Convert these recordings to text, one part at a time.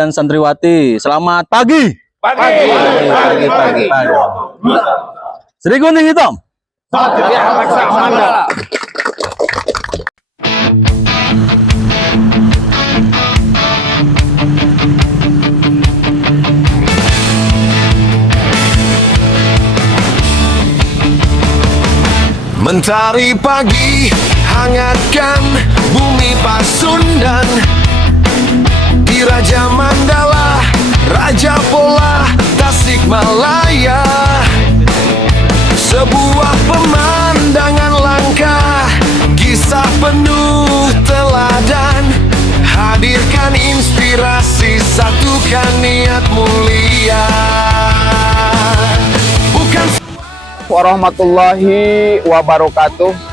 Dan santriwati, selamat pagi. Pagi. Sri Gunting Hitam. Mentari pagi hangatkan bumi Pasundan, di Raja Mandala, Raja Pola, Tasikmalaya. Sebuah pemandangan langka, kisah penuh teladan. Hadirkan inspirasi, satukan niat mulia. Bukan warahmatullahi wabarakatuh.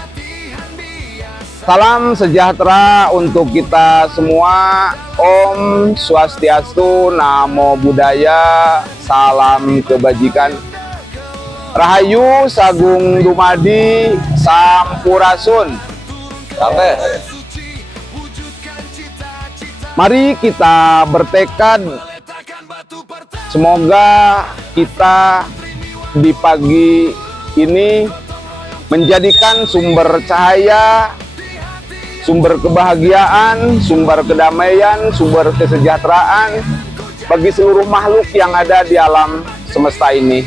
Salam sejahtera untuk kita semua. Om Swastiastu, Namo Buddhaya, salam kebajikan. Rahayu Sagung Dumadi, Sampurasun. Sampai. Mari kita bertekad, semoga kita di pagi ini menjadikan sumber cahaya, sumber kebahagiaan, sumber kedamaian, sumber kesejahteraan bagi seluruh makhluk yang ada di alam semesta ini.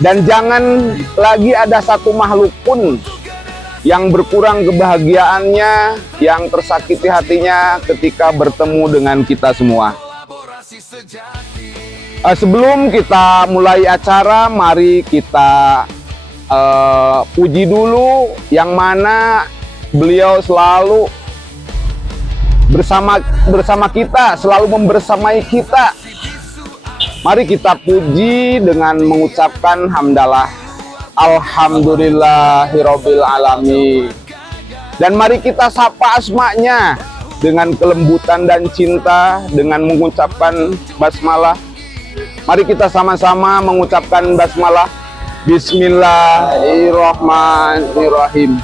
Dan jangan lagi ada satu makhluk pun yang berkurang kebahagiaannya, yang tersakiti hatinya ketika bertemu dengan kita semua. Sebelum kita mulai acara, mari kita puji dulu yang mana beliau selalu bersama kita, selalu membersamai kita. Mari kita puji dengan mengucapkan hamdalah, alhamdulillahirabbil alamin. Dan mari kita sapa asma'nya dengan kelembutan dan cinta dengan mengucapkan basmalah. Mari kita sama-sama mengucapkan basmalah. Bismillahirrahmanirrahim.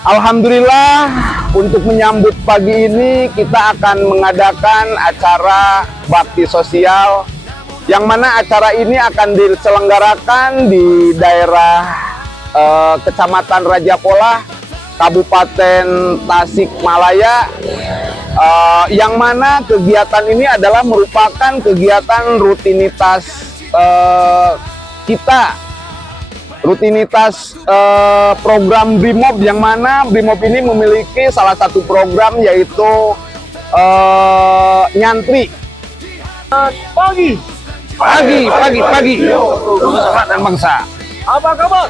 Alhamdulillah, untuk menyambut pagi ini kita akan mengadakan acara bakti sosial, yang mana acara ini akan diselenggarakan di daerah Kecamatan Raja Pola, Kabupaten Tasikmalaya, yang mana kegiatan ini adalah merupakan kegiatan rutinitas kita, rutinitas program BRIMOB, yang mana BRIMOB ini memiliki salah satu program yaitu nyantri. Pagi Nusantara dan bangsa. Apa kabar?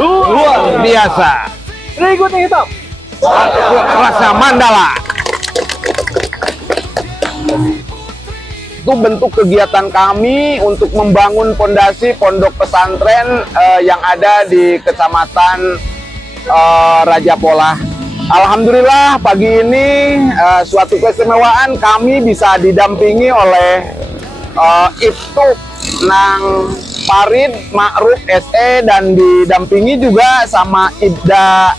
Luar biasa. Sri Gunting Hitam. Raja Mandala. Itu bentuk kegiatan kami untuk membangun fondasi pondok pesantren yang ada di Kecamatan Raja Pola. Alhamdulillah pagi ini suatu keistimewaan, kami bisa didampingi oleh Ibtu Nang Farid Ma'ruf SE, dan didampingi juga sama Ibda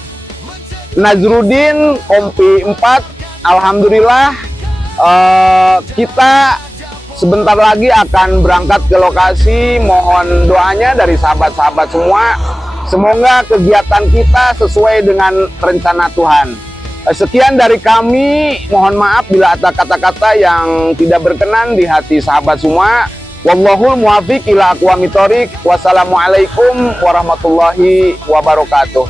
Nazrudin Kompi 4. Alhamdulillah kita sebentar lagi akan berangkat ke lokasi. Mohon doanya dari sahabat-sahabat semua, semoga kegiatan kita sesuai dengan rencana Tuhan. Sekian dari kami, mohon maaf bila ada kata-kata yang tidak berkenan di hati sahabat semua. Wallahul muwaffiq ila aqwamit thoriq. Wassalamualaikum warahmatullahi wabarakatuh.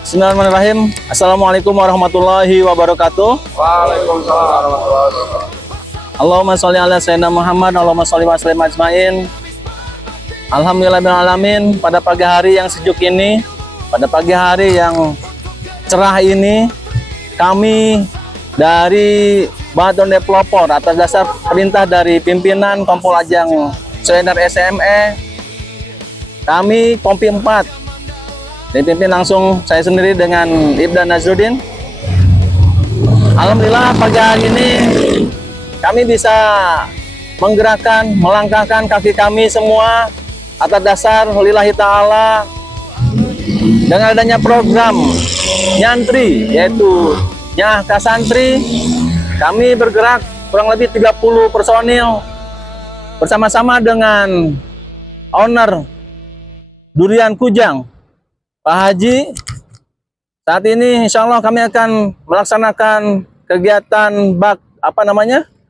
Bismillahirrahmanirrahim. Assalamualaikum warahmatullahi wabarakatuh. Waalaikumsalam warahmatullahi wabarakatuh. Allahumma sholli ala sayyidina Muhammad, Allahumma sholli wa sallim ajmain. Alhamdulillahirrahmanirrahim. Pada pagi hari yang sejuk ini, pada pagi hari yang cerah ini, kami dari Badan Developer atas dasar perintah dari pimpinan Kompol Ajang Swener SME, kami Kompi 4 dipimpin langsung saya sendiri dengan Ibda Nazrudin. Alhamdulillah pagi hari ini kami bisa menggerakkan, melangkahkan kaki kami semua atas dasar lillahi ta'ala dengan adanya program nyantri, yaitu Nyah Kasantri, kami bergerak kurang lebih 30 personil bersama-sama dengan owner Durian Kujang, Pak Haji. Saat ini insya Allah kami akan melaksanakan kegiatan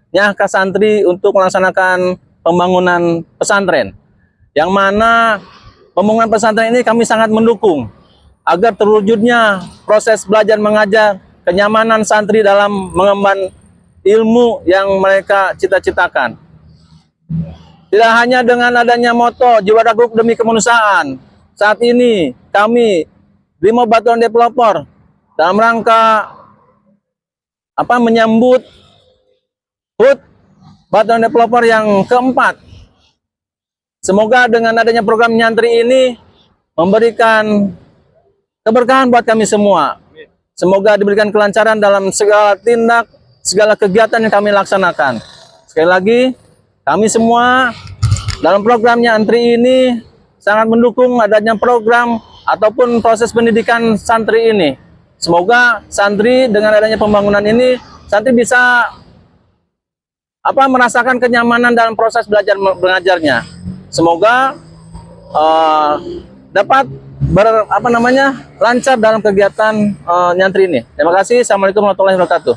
Nyah Kasantri untuk melaksanakan pembangunan pesantren. Yang mana pembangunan pesantren ini kami sangat mendukung agar terwujudnya proses belajar mengajar, kenyamanan santri dalam mengemban ilmu yang mereka cita-citakan. Tidak hanya dengan adanya moto jiwa ragu demi kemanusiaan, saat ini kami Brimob Batuan Developer dalam rangka menyambut HUT Batuan Developer yang keempat. Semoga dengan adanya program nyantri ini memberikan keberkahan buat kami semua. Semoga diberikan kelancaran dalam segala tindak, segala kegiatan yang kami laksanakan. Sekali lagi, kami semua dalam program nyantri ini sangat mendukung adanya program ataupun proses pendidikan santri ini. Semoga santri dengan adanya pembangunan ini, santri bisa merasakan kenyamanan dalam proses belajar mengajarnya. Semoga dapat lancar dalam kegiatan nyantri ini. Terima kasih. Assalamualaikum warahmatullahi wabarakatuh.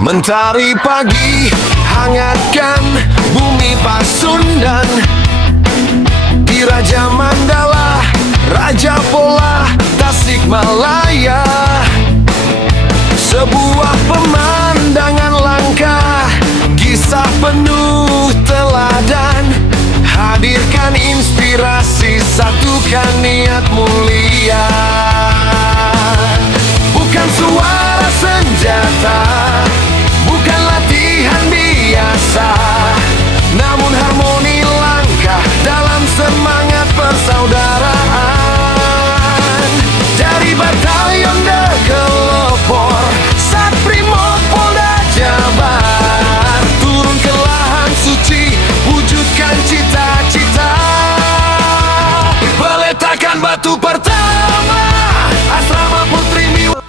Mentari pagi hangatkan bumi Pasundan, di Raja Mandala, Raja Pola, Tasikmalaya. Sebuah pemandangan langka, kisah penuh teladan. Hadirkan inspirasi, satukan niat mulia. Bukan suara senjata, bukan latihan biasa, namun harmoni langkah dalam semangat persaudaraan. Dari Batalion Developer, Satbrimob Polda Jabar, turun ke lahan suci, wujudkan cita-cita. Peletakan batu pertama, asrama Putri Miwa.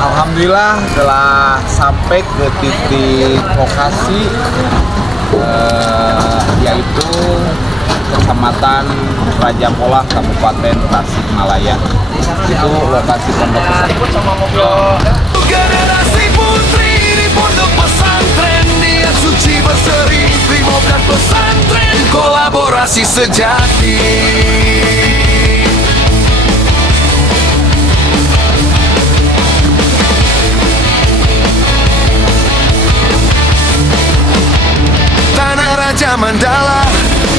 Alhamdulillah telah sampai ke titik lokasi yaitu Kecamatan Raja Pola, Kabupaten Tasikmalaya. Itu lokasi pondok pesantren. Generasi putri di pondok pesantren, niat suci berseri, Brimob dan pesantren, kolaborasi sejati. Tanah Raja Mandala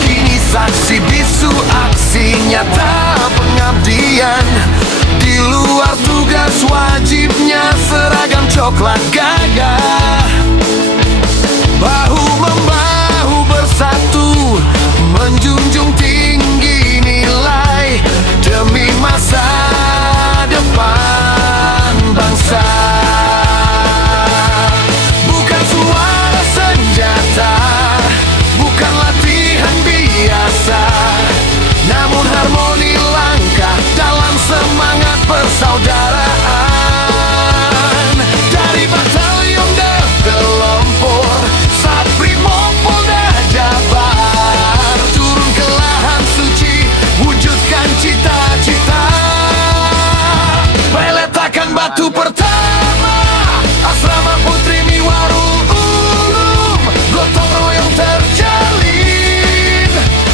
kini saksi bisu aksi nyata pengabdian. Di luar tugas wajibnya seragam coklat gagah, bahu membahu bersatu, menjunjung tinggi nilai demi masa depan bangsa. Bukan suara senjata, bukan latihan biasa, namun harmoni langkah dalam semangat persaudaraan. Dari Batalion Developer, Satbrimob Polda Jabar, turun ke lahan suci, wujudkan cita-cita. Peletakan batu pertama, asrama Putri Miwarul Ulum, gotong royong terjalin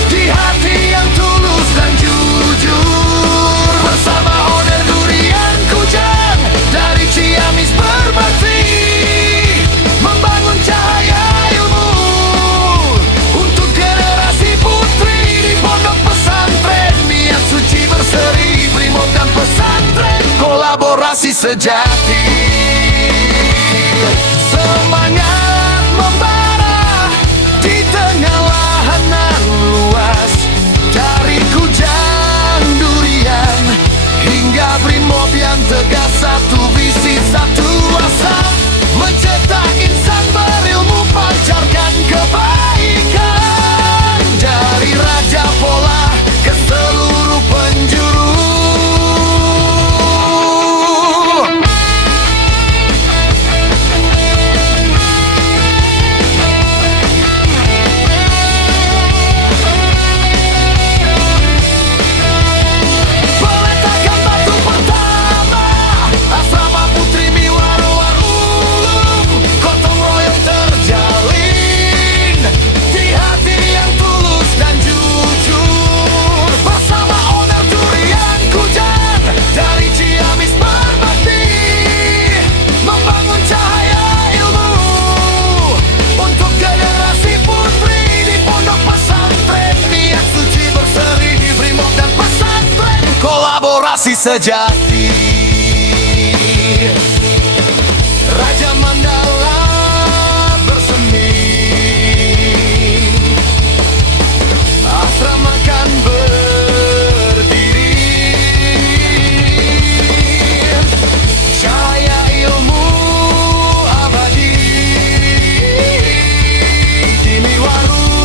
di hati yang tulus dan jujur. Bersama owner Durian Kujang, dari Ciamis berbakti, membangun cahaya ilmu untuk generasi putri di pondok pesantren. Niat suci berseri, Brimob dan pesantren, kolaborasi sejati. Semangat membara di tengah lahanan luas, dari Kujang Durian hingga Brimob yang tegas. satu visi, satu asa, mencetak insan berilmu, pancarkan kebaikan dari Raja Pola ke seluruh penjuru. Peletakan batu pertama asrama Putri Miwarwar Ulum, gotong royong terjalin di hati yang tulus dan jujur. Bersama owner Durian Kujan dari Ciamis berbakti, membangun cahaya ilmu untuk generasi putri di pondok pesantren. Niat suci berseri di Brimob dan pesantren, kolaborasi sejati. Raja Mandala bersemi, asrama kan berdiri, cahaya ilmu abadi di Miwarumuna.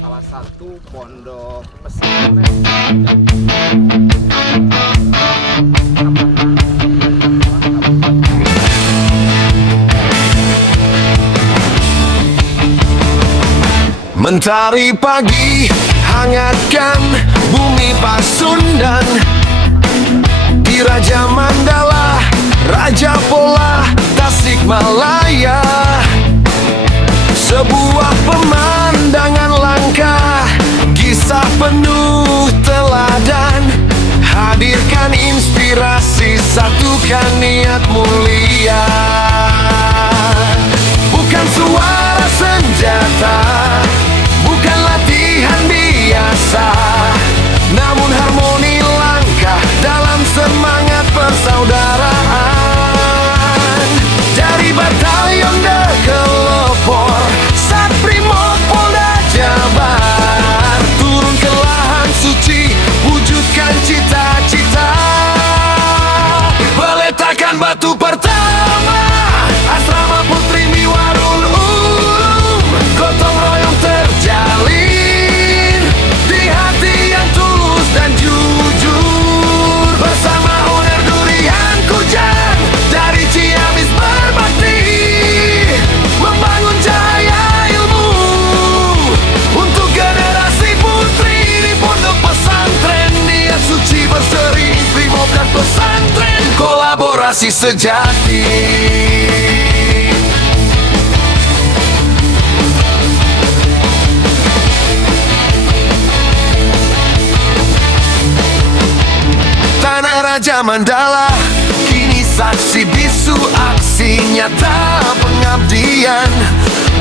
Salah satu pondok pesantren. Mentari pagi hangatkan bumi Pasundan di Raja Mandala, Raja Pola, Tasikmalaya. Sebuah pemandangan langka, kisah penuh teladan. Hadirkan inspirasi, satukan niat mulia. Bukan suara senjata, bukan latihan biasa, namun harmoni langkah dalam semangat persaudaraan. Dari batalion Dekelopor, Satbrimob Polda Jabar, turun ke lahan suci, wujudkan cita-cita. Peletakan batu pertama asrama Putri Miwarul Ulum, gotong royong terjalin di hati yang tulus dan jujur. Bersama owner Durian Kujan dari Ciamis berbakti, membangun cahaya ilmu untuk generasi putri di pondok pesantren. Niat suci berseri, Brimob dan pesantren, kolaborasi sejati. Tanah Raja Mandala kini saksi bisu aksi nyata pengabdian.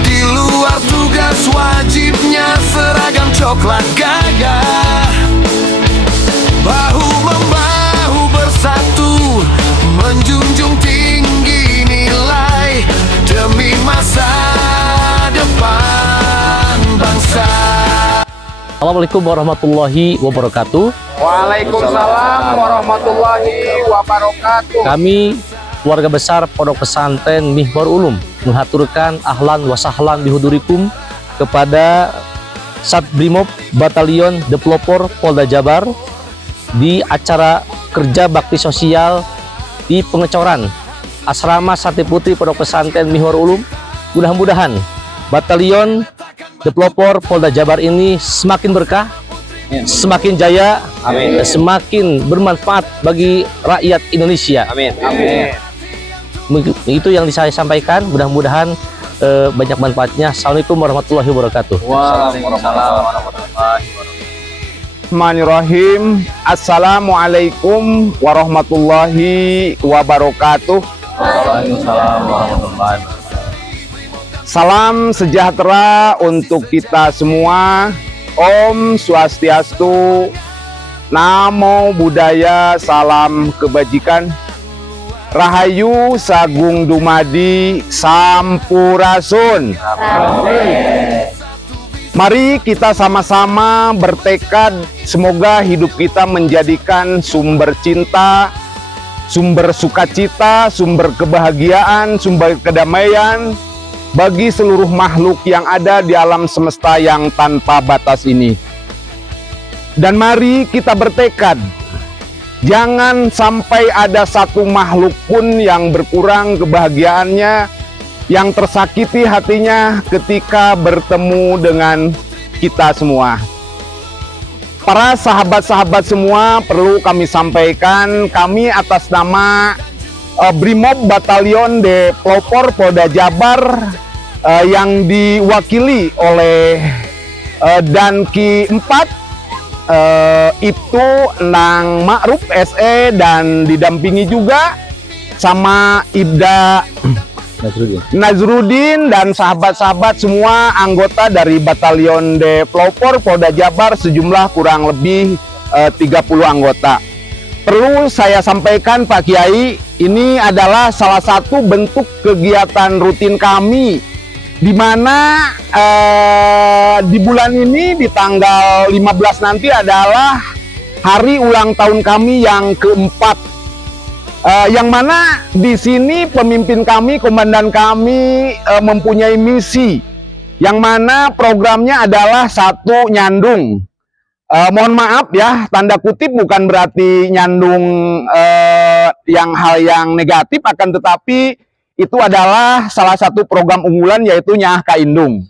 Di luar tugas wajibnya seragam coklat gagah, bahu membahu bersatu, menjunjung tinggi nilai demi masa depan bangsa. Assalamualaikum warahmatullahi wabarakatuh. Waalaikumsalam warahmatullahi wabarakatuh. Kami keluarga besar Pondok Pesantren Mihwar Ulum menghaturkan ahlan wa sahlan bihudurikum kepada Satbrimob Batalion Developor Polda Jabar di acara kerja bakti sosial di pengecoran asrama Santri Putri Pondok Pesantren Mihwar Ulum. Mudah-mudahan Batalion Developor Polda Jabar ini semakin berkah, semakin jaya, dan semakin bermanfaat bagi rakyat Indonesia. Amin. Itu yang saya sampaikan. Mudah-mudahan banyak manfaatnya. Assalamualaikum warahmatullahi wabarakatuh. Bismillahirrahmanirrahim. Assalamualaikum warahmatullahi wabarakatuh. Waalaikumsalam warahmatullahi wabarakatuh. Salam sejahtera untuk kita semua. Om Swastiastu, Namo Buddhaya, salam kebajikan. Rahayu Sagung Dumadi Sampurasun. Amin. Mari kita sama-sama bertekad semoga hidup kita menjadikan sumber cinta, sumber sukacita, sumber kebahagiaan, sumber kedamaian bagi seluruh makhluk yang ada di alam semesta yang tanpa batas ini. Dan mari kita bertekad, jangan sampai ada satu makhluk pun yang berkurang kebahagiaannya, yang tersakiti hatinya ketika bertemu dengan kita semua. Para sahabat-sahabat semua, perlu kami sampaikan, kami atas nama Brimob Batalion de Pelopor Polda Jabar yang diwakili oleh Danki 4 itu Nang Ma'ruf SE dan didampingi juga sama Ibda Nazrudin dan sahabat-sahabat semua anggota dari Batalion de Pelopor Polda Jabar sejumlah kurang lebih 30 anggota. Perlu saya sampaikan Pak Kiai, ini adalah salah satu bentuk kegiatan rutin kami di mana di bulan ini di tanggal 15 nanti adalah hari ulang tahun kami yang keempat. Yang mana di sini pemimpin kami, komandan kami mempunyai misi, yang mana programnya adalah satu, nyandung. Mohon maaf ya, tanda kutip bukan berarti nyandung yang hal yang negatif, akan tetapi itu adalah salah satu program unggulan yaitu Nyaah Ka Indung.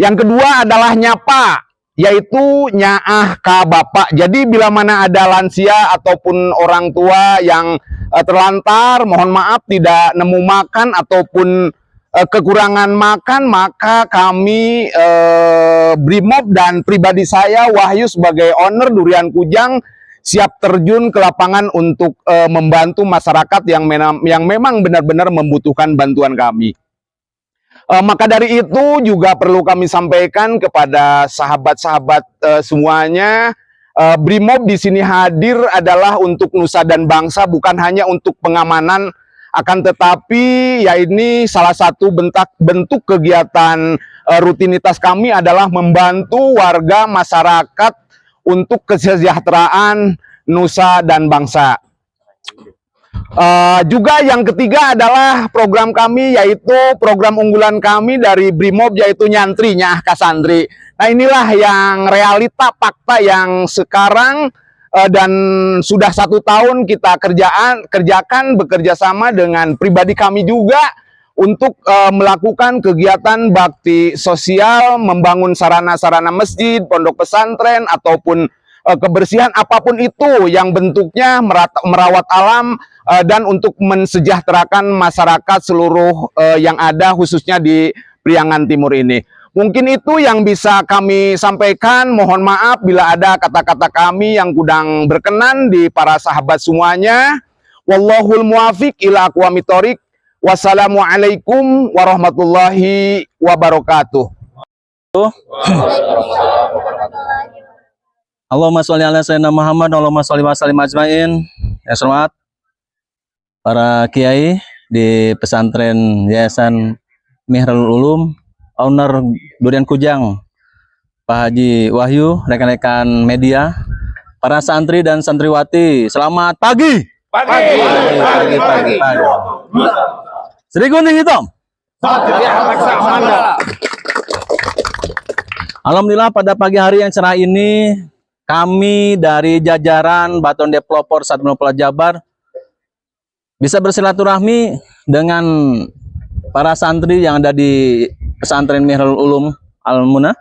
Yang kedua adalah nyapa, yaitu Nyaah Ka Bapak. Jadi bila mana ada lansia ataupun orang tua yang terlantar, mohon maaf tidak nemu makan ataupun kekurangan makan, maka kami Brimob dan pribadi saya Wahyu sebagai owner Durian Kujang siap terjun ke lapangan untuk membantu masyarakat yang memang benar-benar membutuhkan bantuan kami. Maka dari itu juga perlu kami sampaikan kepada sahabat-sahabat semuanya, Brimob di sini hadir adalah untuk nusa dan bangsa, bukan hanya untuk pengamanan, akan tetapi ya ini salah satu bentuk kegiatan rutinitas kami adalah membantu warga masyarakat untuk kesejahteraan nusa dan bangsa. Juga yang ketiga adalah program kami, yaitu program unggulan kami dari Brimob, yaitu nyantri, Nyaah Ka Santri. Nah inilah yang realita fakta yang sekarang dan sudah 1 tahun kita kerjakan bekerja sama dengan pribadi kami juga untuk melakukan kegiatan bakti sosial, membangun sarana-sarana masjid, pondok pesantren, ataupun kebersihan apapun itu yang bentuknya merawat alam dan untuk mensejahterakan masyarakat seluruh yang ada khususnya di Priangan Timur ini. Mungkin itu yang bisa kami sampaikan. Mohon maaf bila ada kata-kata kami yang kurang berkenan di para sahabat semuanya. Wallahul muwafiq ila aqwamit thoriq. Wassalamualaikum warahmatullahi wabarakatuh. Allahumma sholli ala sayyidina Muhammad, Allahumma sholli wa sallim ajmain. Ya hormat para kiai di pesantren Yayasan Mihrul Ulum, owner Durian Kujang, Pak Haji Wahyu, rekan-rekan media, para santri dan santriwati, selamat pagi. Pagi. Sri Gunting Hitam. Alhamdulillah pada pagi hari yang cerah ini kami dari jajaran Batalion de Pelopor Satbrimop Polda Jabar bisa bersilaturahmi dengan para santri yang ada di pesantren Mihrul Ulum Al-Munah.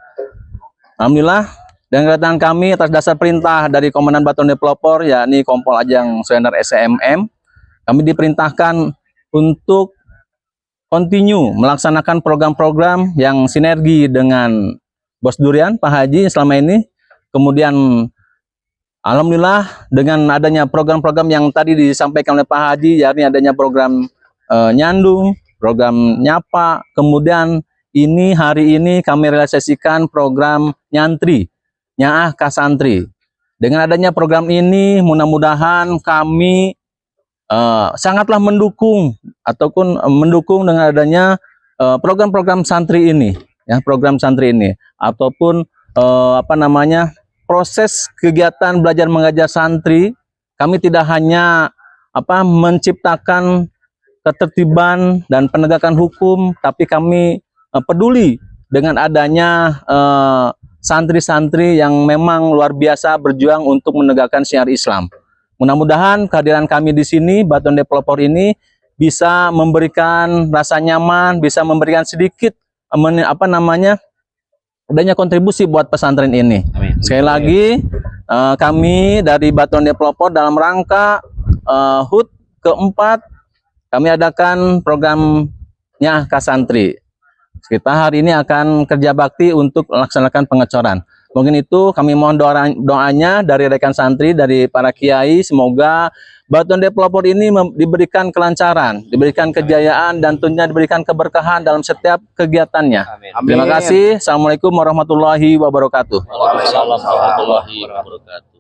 Alhamdulillah dengan kedatangan kami atas dasar perintah dari Komandan Batalion de Pelopor, yakni Kompol Ajang Suendar SCMM, kami diperintahkan untuk continue melaksanakan program-program yang sinergi dengan Bos Durian, Pak Haji selama ini. Kemudian alhamdulillah dengan adanya program-program yang tadi disampaikan oleh Pak Haji, yakni adanya program nyandung, program nyapa, kemudian hari ini kami realisasikan program nyantri, Nyaah Ka Santri. Dengan adanya program ini mudah-mudahan kami sangatlah mendukung dengan adanya program-program santri ini. ya program santri ini ataupun proses kegiatan belajar mengajar santri. Kami tidak hanya menciptakan ketertiban dan penegakan hukum, tapi kami peduli dengan adanya santri-santri yang memang luar biasa berjuang untuk menegakkan syiar Islam. Mudah-mudahan kehadiran kami di sini, Batuan Developer ini, bisa memberikan rasa nyaman, bisa memberikan sedikit adanya kontribusi buat pesantren ini. Amin. Sekali lagi kami dari Batuan Developer dalam rangka HUT keempat kami adakan programnya Kasantri. Kita hari ini akan kerja bakti untuk melaksanakan pengecoran. Mungkin itu kami mohon doanya dari rekan santri, dari para kiai. Semoga Batuan Developer ini diberikan kelancaran, diberikan kejayaan, dan tentunya diberikan keberkahan dalam setiap kegiatannya. Amin. Terima kasih. Assalamualaikum warahmatullahi wabarakatuh. Waalaikumsalam warahmatullahi wabarakatuh.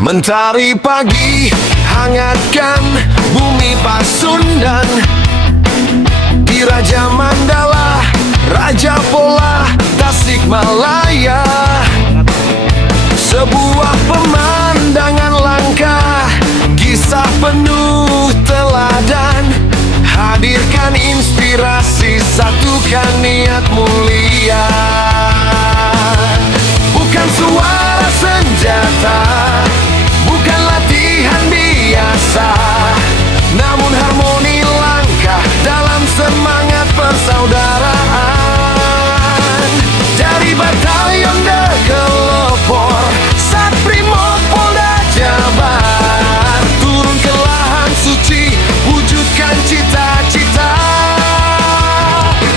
Mentari pagi hangatkan bumi Pasundan, di Raja Mandala, Raja Pola, Tasikmalaya. Sebuah pemandangan langka, kisah penuh teladan. Hadirkan inspirasi, satukan niat mulia. Bukan suara senjata, bukan latihan biasa, namun harmoni langkah dalam semangat persaudaraan. Dari Batalion Developer, Satbrimob Polda Jabar, turun ke lahan suci, wujudkan cita-cita.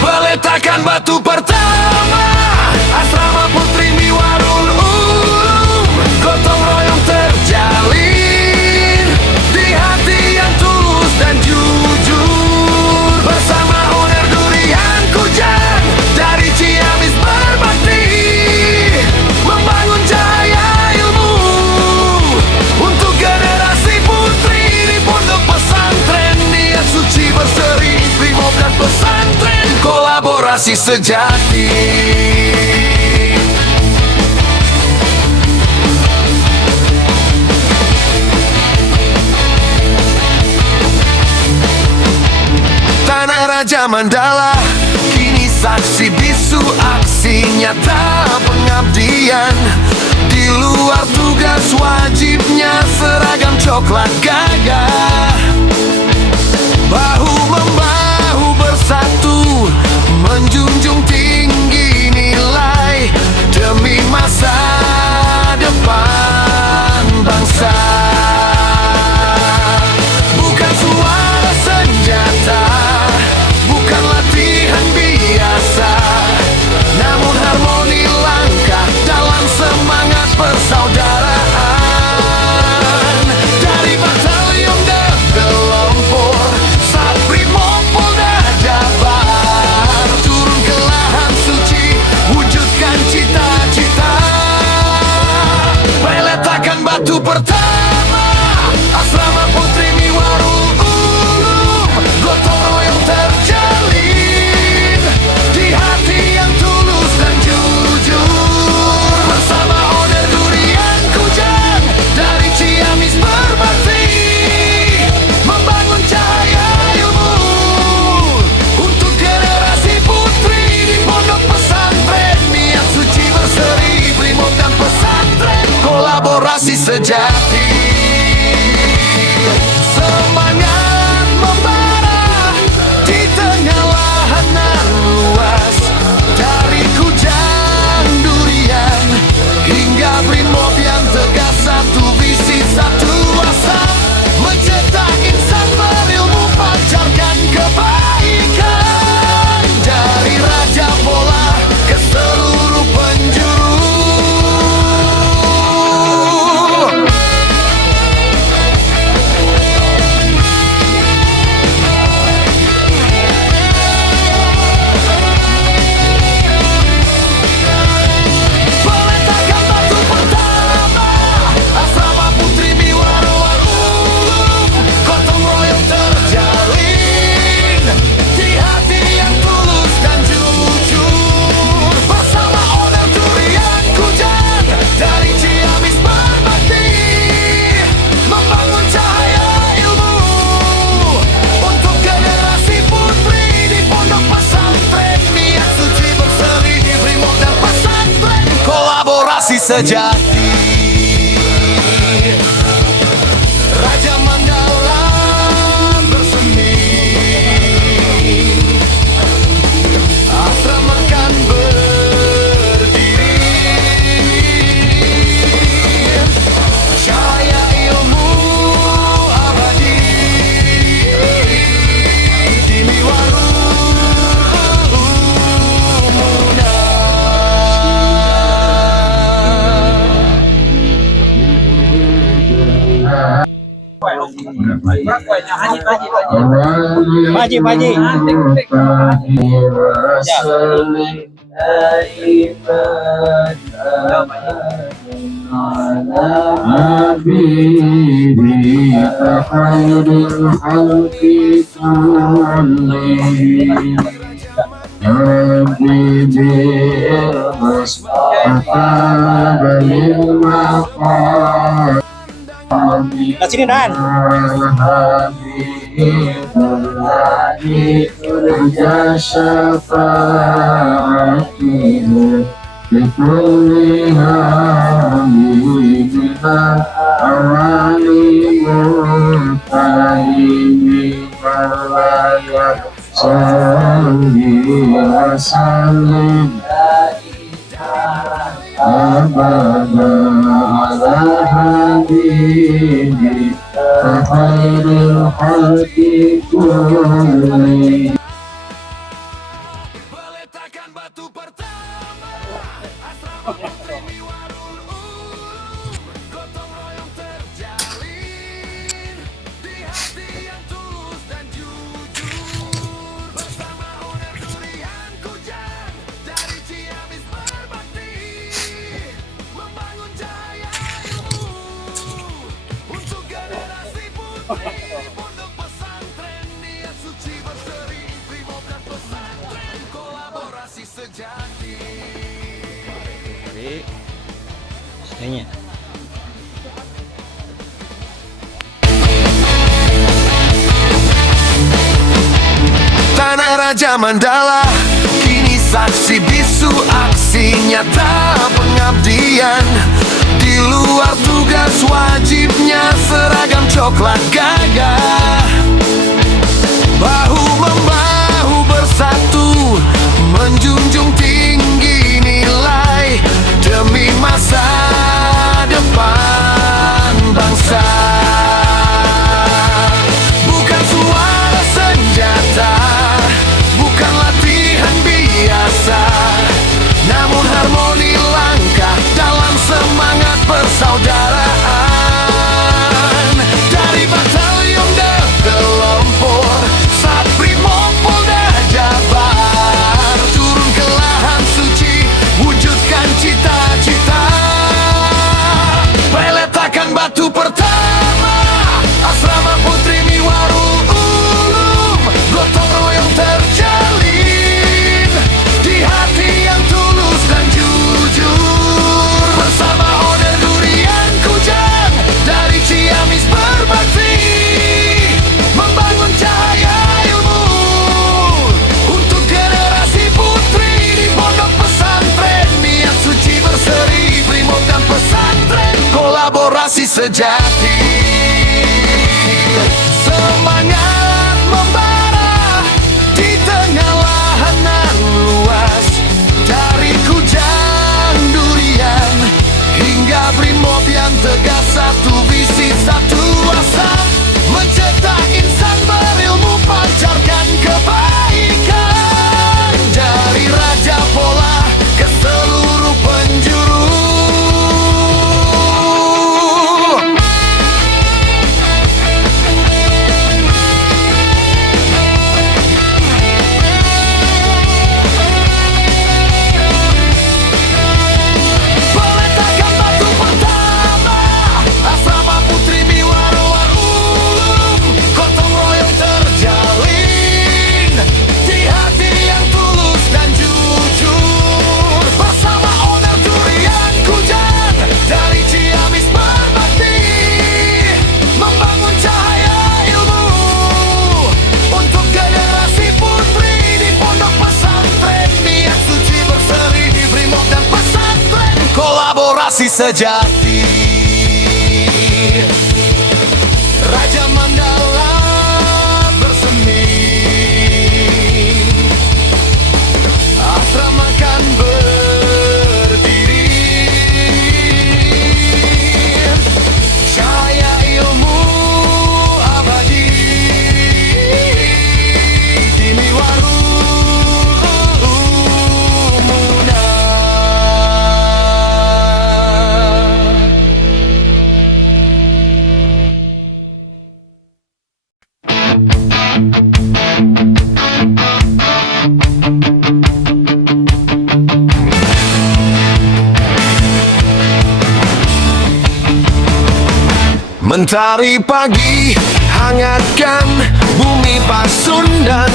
Peletakan batu pertama, asrama Putri Miwarul Ulum, gotong royong terjalin di hati yang tulus dan jujur. Bersama Uner Durian Kujang, dari Ciamis berbakti, membangun cahaya ilmu untuk generasi putri di pondok pesantren. Niat suci berseri, Brimob dan pesantren, kolaborasi sejati. Tanah Raja Mandala kini saksi bisu aksi nyata pengabdian. Di luar tugas wajibnya seragam coklat gagah, bahu membahu bersatu, menjunjung tinggi nilai demi masa depan bangsa. Bukan suara senjata, bukan latihan biasa, namun harmoni langkah dalam semangat persaudaraan. Dari Batalion Developer, Satbrimob Polda Jabar, turun ke lahan suci, wujudkan cita-cita. Peletakan batu pertama, asrama Putri Miwarul Ulum, gotong royong terjalin di hati yang tulus dan jujur. Bersama Uner Durian Kujang, dari Ciamis berbakti, membangun cahaya ilmu untuk generasi putri di pondok pesantren. Niat suci berseri, Brimob dan pesantren, kolaborasi sejati. sejati. Raja Mandala bersemi, asrama kan berdiri. Cahaya ilmu abadi di Miwaru Muda. Sini Dan. Meletakkan batu pertama, asrama Putri Warung gotong royong terjalin di hati yang tulus dan jujur. Bersama Oner Durian Kujang dari Ciamis berbakti membangun cahaya ilmu untuk generasi putri. Pondok pesantren niat suci berseri, Brimob dan pesantren kolaborasi sejati. Kayaknya. Tanah Raja Mandala kini saksi bisu aksi nyata pengabdian. Di luar tugas wajibnya seragam coklat gagah, bahu membahu bersatu menjunjung tinggi nilai demi masa depan bangsa. Bukan suara senjata, bukan latihan biasa, namun harmoni langkah dalam semangat persaudaraan. Dari batalion Developer, Sabrimob Polda Jabar, turun ke lahan suci, wujudkan cita-cita. Peletakan batu pertama, asrama Putri Miwarul Ulum, gotong royong terjalin di hati yang tulus dan jujur. Bersama Oner Durian Kujang dari Ciamis berbakti membangun cahaya ilmu untuk generasi putri di pondok pesantren. Niat suci berseri, Brimob dan pesantren kolaborasi sejati. Semangat membara di tengah lahanan luas, dari Kujang Durian hingga Brimob yang tegas, satu visi satu asa, mencetak insan berilmu, pancarkan kebaikan dari Raja Pola ke seluruh penjuru. kolaborasi sejati. Raja Mandala bersemi, asrama kan berdiri, cahaya ilmu abadi di Warumuna. Mentari pagi hangatkan bumi Pasundan,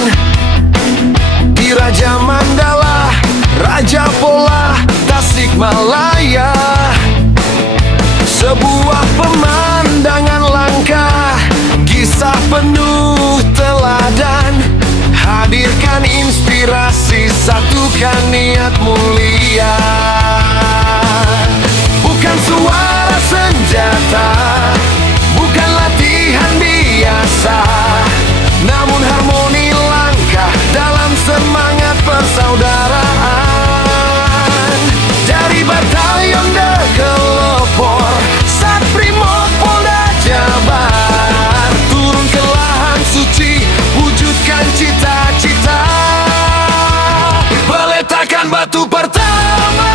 di Raja Mandala, Raja Pola, Tasikmalaya. Sebuah pemandangan langka, kisah penuh teladan. Hadirkan inspirasi, satukan niat mulia. Bukan suara senjata, bukan latihan biasa, namun harmoni langkah dalam semangat persaudaraan. Dari batalion Dekelopor, Satbrimob Polda Jabar, turun ke lahan suci, wujudkan cita-cita. Meletakkan batu pertama,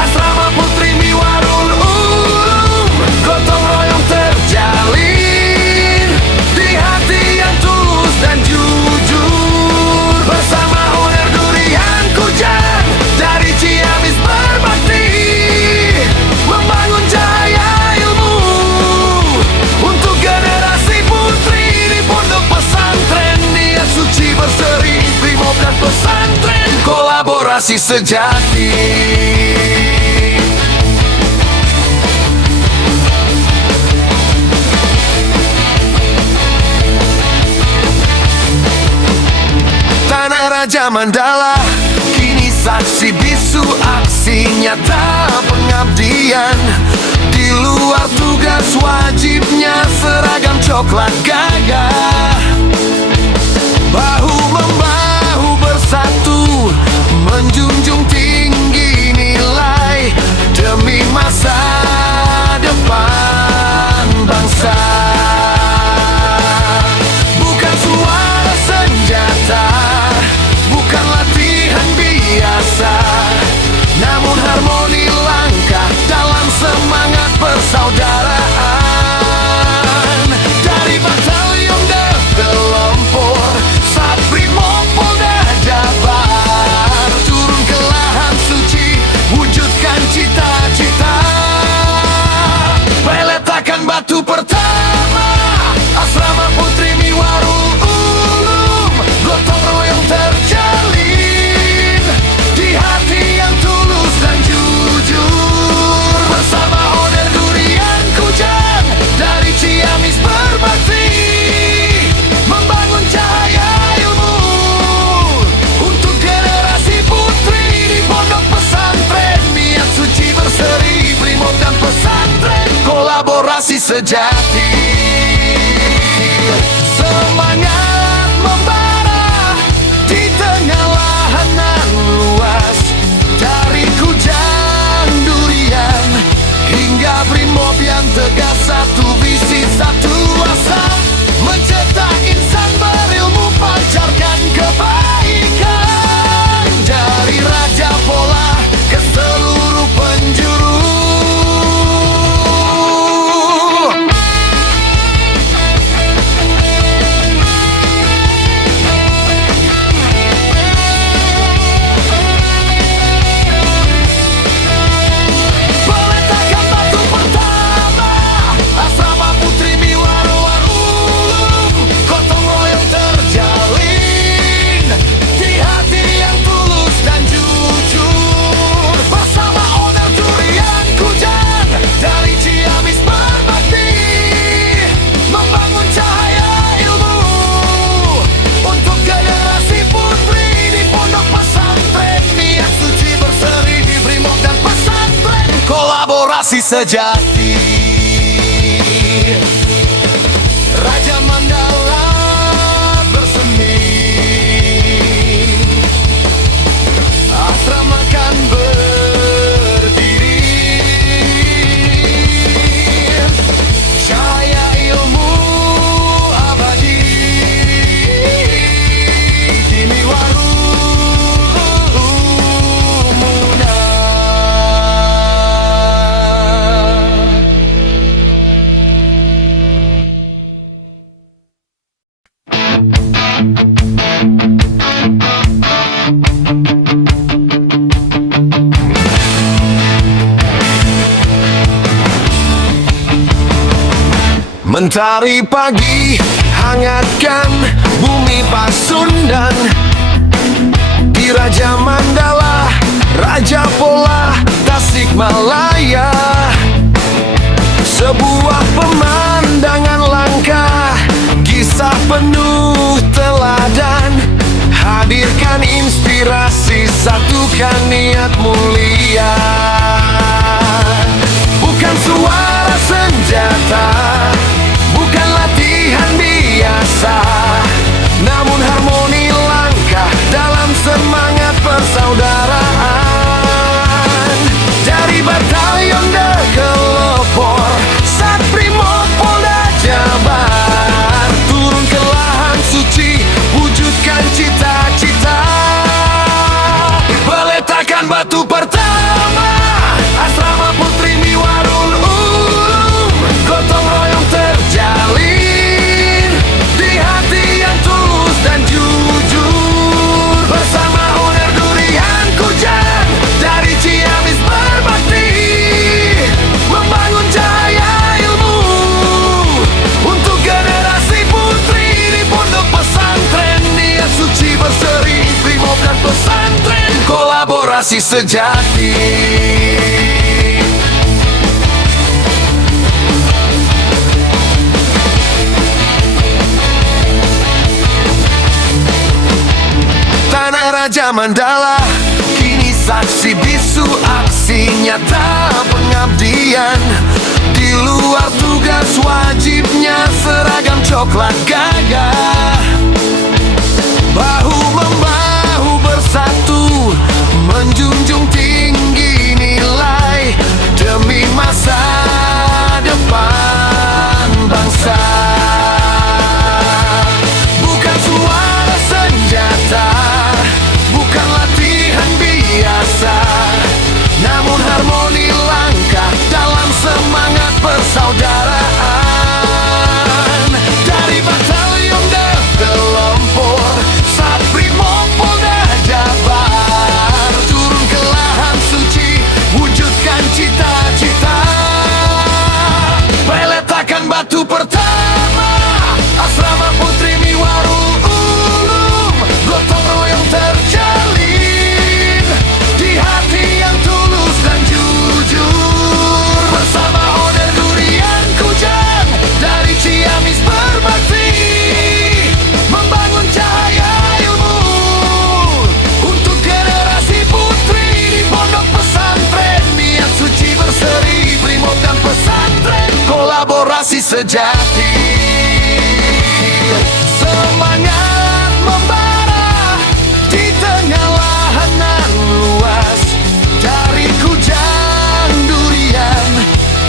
asrama Putri Miwarul Ulum, gotong royong terjalin di hati yang tulus dan jujur. Bersama Uner Durian Kujang, dari Ciamis berbakti, membangun cahaya ilmu untuk generasi putri di pondok pesantren. Niat suci berseri, Brimob dan pesantren, kolaborasi sejati. Tanah Raja Mandala kini saksi bisu aksi nyata pengabdian. Di luar tugas wajibnya seragam coklat gagah, bahu membahu bersatu, menjunjung tinggi nilai demi masa depan bangsa. Bukan suara senjata, bukan latihan biasa, namun harmoni langkah dalam semangat persaudaraan. Dari batalion Dekelopor, Satbrimob Polda Jabar, turun ke lahan suci, wujudkan cita-cita. Meletakkan batu pertama, asrama Putri Miwarul Ulum, gotong royong terjalin di hati yang tulus dan jujur. Bersama Uner Durian Kujang, dari Ciamis berbakti, membangun cahaya ilmu untuk generasi putri di pondok pesantren. Niat suci berseri, Brimob dan pesantren, kolaborasi sejati. Semangat membara di tengah lahanan luas, dari Kujang Durian hingga Brimob yang tegas, satu visi satu asa, mencetak insan berilmu, pancarkan kebaikan. Dari Raja Pola ke seluruh penjuru, kolaborasi sejati. Raja Mandala bersemi, asrama kan berdiri, cahaya ilmu abadi, kini warumuna. Mentari pagi hangatkan bumi Pasundan, di Raja Mandala, Raja Pola, Tasikmalaya. Sebuah pemandangan langka, kisah penuh teladan. Hadirkan inspirasi, satukan niat mulia. Bukan suara senjata, bukan latihan biasa, namun harmoni langkah dalam semangat persaudaraan. Dari batalion Degelopor, Satbrimob Polda Jabar, turun ke lahan suci, wujudkan cita-cita. Meletakkan batu pertama, asrama Putri Miwarul Ulum, gotong royong terjalin, di hati yang tulus dan jujur. Bersama Uner Durian Kujang, dari Ciamis berbakti, membangun cahaya ilmu untuk generasi putri di pondok pesantren. Niat suci berseri, Brimob dan pesantren, kolaborasi sejati. Tanah Raja Mandala kini saksi bisu aksi nyata pengabdian. Di luar tugas wajibnya seragam coklat gagah, bahu membahu bersatu, menjunjung tinggi nilai demi masa depan bangsa. Bukan suara senjata, bukan latihan biasa, namun harmoni langkah dalam semangat persaudaraan. Dari batalion Degelopor, Satbrimob Polda Jabar, turun ke lahan suci, wujudkan cita-cita. Meletakkan batu pertama, asrama Putri Miwarul Ulum, gotong royong terjalin, di hati yang tulus dan jujur. Bersama Uner Durian Kujang, dari Ciamis berbakti, membangun cahaya ilmu untuk generasi putri di pondok pesantren. Niat suci berseri, Brimob dan pesantren, kolaborasi sejati. Semangat membara di tengah lahanan luas, dari Kujang Durian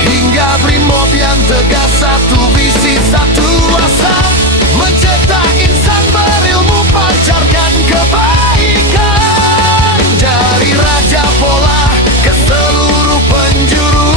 hingga Brimob yang tegas, satu visi satu asa, mencetak insan berilmu, pancarkan kebaikan. Dari Raja Pola ke seluruh penjuru,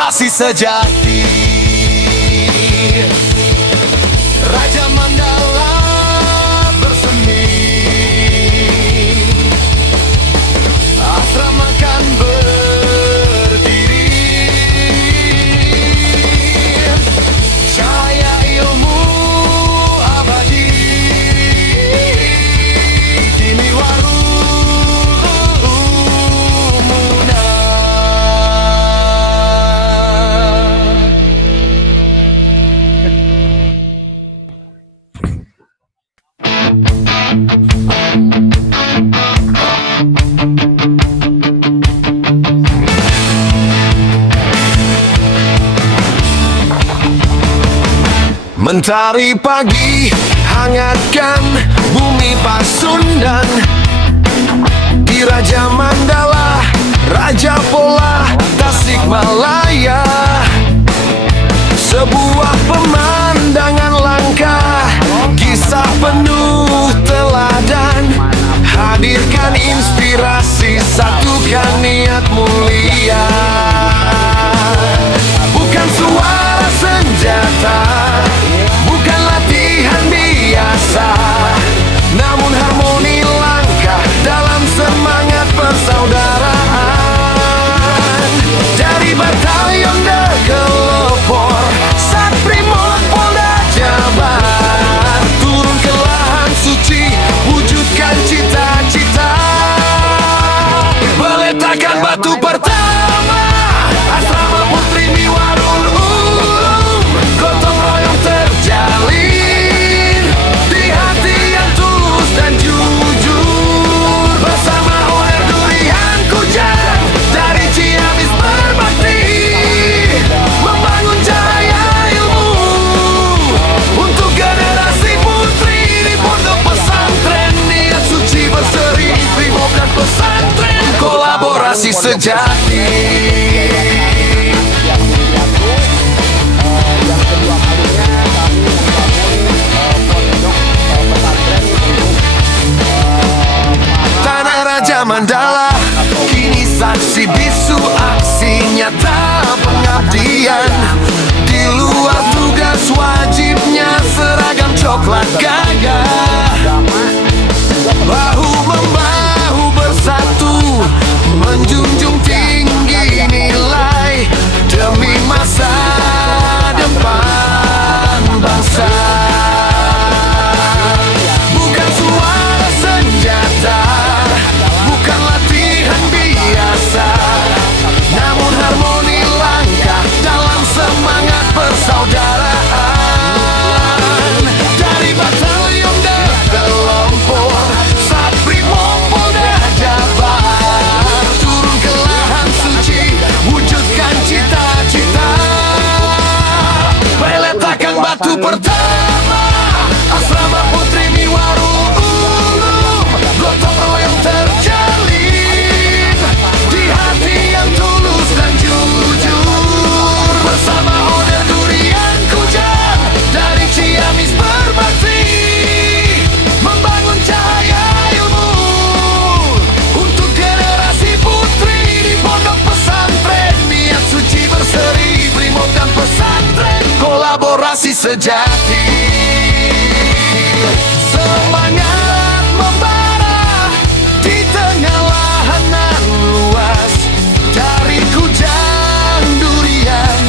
kolaborasi sejati. Raja Mandala bersemi, asrama kan berdiri, cahaya ilmu abadi, kini warumuna. Mentari pagi hangatkan bumi Pasundan, di Raja Mandala, Raja Pola, Tasikmalaya. Sebuah pemandangan langka, kisah penuh teladan. Hadirkan inspirasi, satukan niat mulia. Bukan suara senjata, bukan latihan biasa, namun harmoni langkah dalam semangat persaudaraan. Dari batalion Degelopor, Satbrimob Polda Jabar, turun ke lahan suci, wujudkan cita-cita. Meletakkan batu pertama, asrama Putri Miwarul Ulum, gotong royong terjalin, di hati yang tulus dan jujur. Bersama Oner Durian Kujang, dari Ciamis berbakti, membangun cahaya ilmu untuk generasi putri di pondok pesantren. Niat suci berseri, brimob dan pesantren, kolaborasi sejati. Tanah Raja Mandala kini saksi bisu aksi nyata pengabdian. Di luar tugas wajibnya seragam coklat gagah, bahu membahu bersatu, menjunjung tinggi nilai demi masa depan bangsa. Bukan suara senjata, bukan latihan biasa, namun harmoni langkah dalam semangat persaudaraan. Dari batalion Degelopor, Satbrimob Polda Jabar, turun ke lahan suci, wujudkan cita-cita. Meletakkan batu pertama, asrama Putri Miwarul Ulum, gotong royong terjalin, di hati yang tulus dan jujur. Bersama Oner Durian Kujang, dari Ciamis berbakti, membangun cahaya ilmu untuk generasi putri di pondok pesantren. Niat suci berseri, brimob dan pesantren, kolaborasi sejati. Semangat membara di tengah lahanan luas, dari Kujang Durian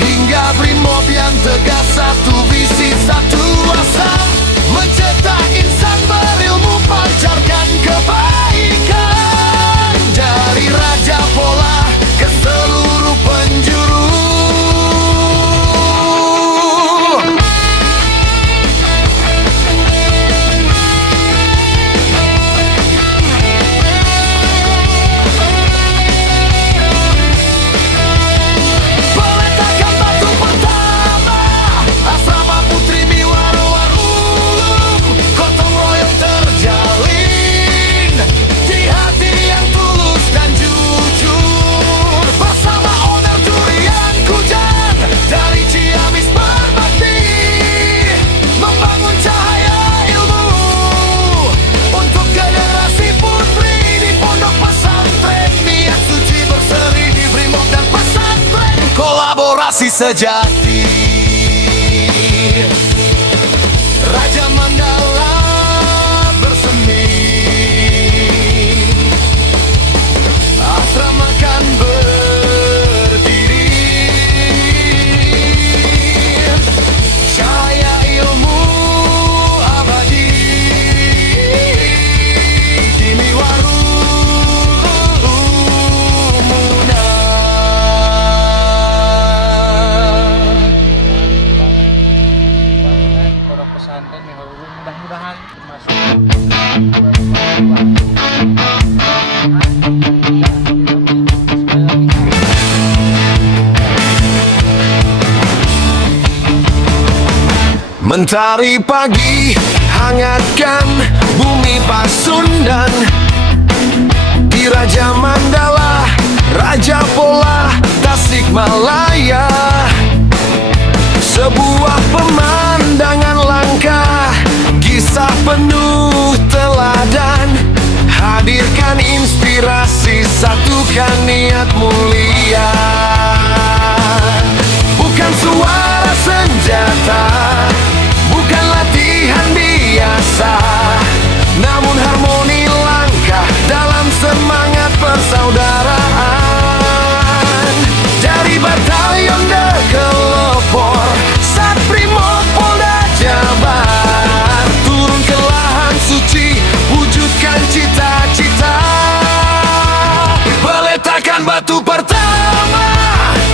hingga brimob yang tegas, satu visi satu asa, mencetak insan berilmu, pancarkan kebaikan. Dari Raja Pola ke seluruh penjuru, kolaborasi sejati. Raja Mandala bersemi, asrama kan berdiri, cahaya ilmu abadi, Jimmy Warumuna. Pondok pesantren Mihor Ulum mudah-mudahan masuk. Mentari pagi hangatkan bumi Pasundan, di Raja Mandala, Raja Pola, Tasikmalaya. Sebuah pemandangan langka, kisah penuh teladan. Hadirkan inspirasi, satukan niat mulia. Bukan suara senjata, bukan latihan biasa, namun harmoni langkah dalam semangat persaudaraan. Dari batalion Dekelopor, Satbrimob Polda Jabar, turun ke lahan suci, wujudkan cita-cita. Peletakan batu pertama,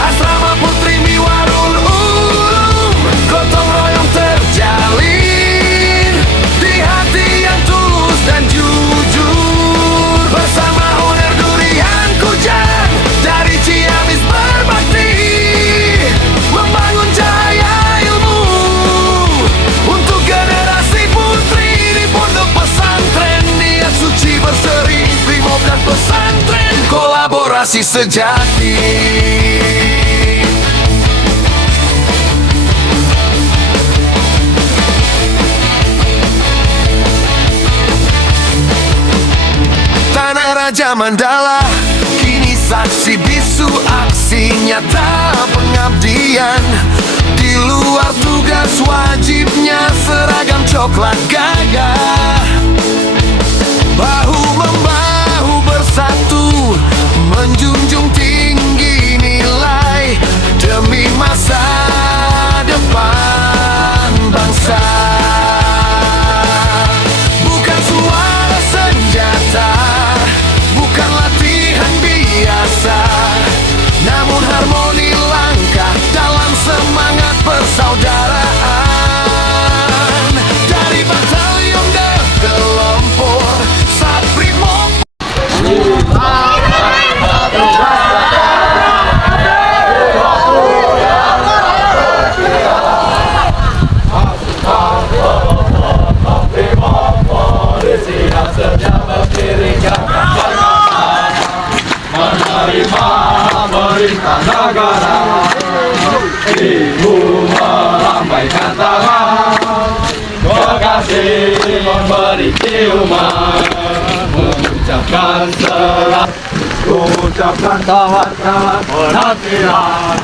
asrama Putri Miwarul Ulum, gotong royong terjalin di hati yang tulus dan jujur. Bersama Uner Durian Kujan, dari Ciamis berbakti, membangun cahaya ilmu untuk generasi putri di pondok pesantren. Niat suci berseri, brimob dan pesantren, kolaborasi sejati. Tanah Raja Mandala kini saksi bisu aksi nyata pengabdian. Di luar tugas wajibnya seragam coklat gagah, bahu membahu bersatu, menjunjung tinggi nilai demi masa depan bangsa. Bukan suara senjata, bukan latihan biasa, namun harmoni langkah dalam semangat persaudaraan. Dari batalion Dekelopor, Satbrimob. Memberi ciuman, mengucapkan selamat, ucapkan kawan-kawan penantian.